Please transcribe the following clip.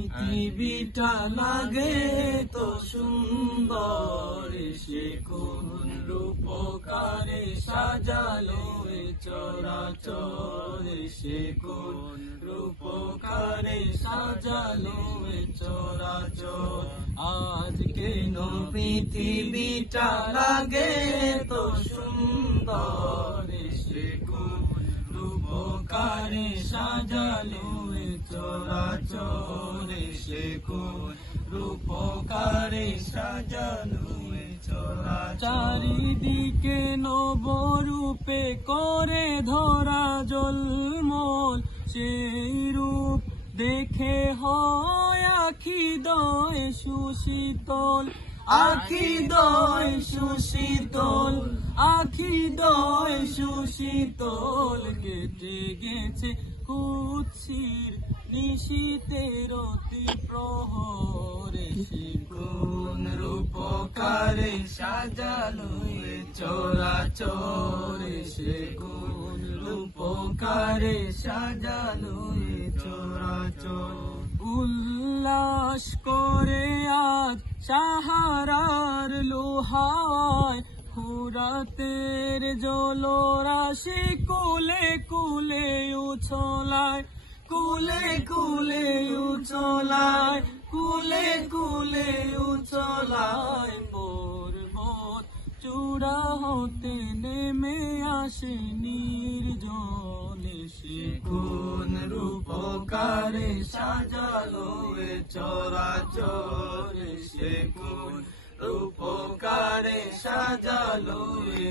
পৃথিবীটা লাগে তো সুন্দর, সে কোন রূপকারে সাজালো এ চরাচর, সে কোন রূপকারে সাজালো এ চরাচর। আজ কেন পৃথিবীটা লাগে তো সুন্দর, সে কোন রূপকারে সাজালো এ চরাচর, সে কোন রূপকারে সাজালো এ চরাচর। চারিদিকে নবরূপে করে ধরা জলমল, সেই রূপ দেখে হয় আখি দয় সুশীতল, আখি দয় সুশীতল, আখি দয় সুশীতল। কেটে গেছে কুৎসির নিশীতের অতি প্রহরে, সে কোন রূপকারে সাজালো এ চরাচর, সে কোন রূপকারে সাজালো এ চরাচর। উল্লাস করে আজ সাহারার লোহায়, ফুরাতের জলরাশি কুলে কুলে উছলায়, কুলে কুলে উছলায়, কুলে কুলে উছলায়। পর্বত চূড়া হতে নেমে আসে নির্জনে, সে কোন রূপকারে সাজালো এ চরাচর, সে কোন রূপকারে সাজালো এ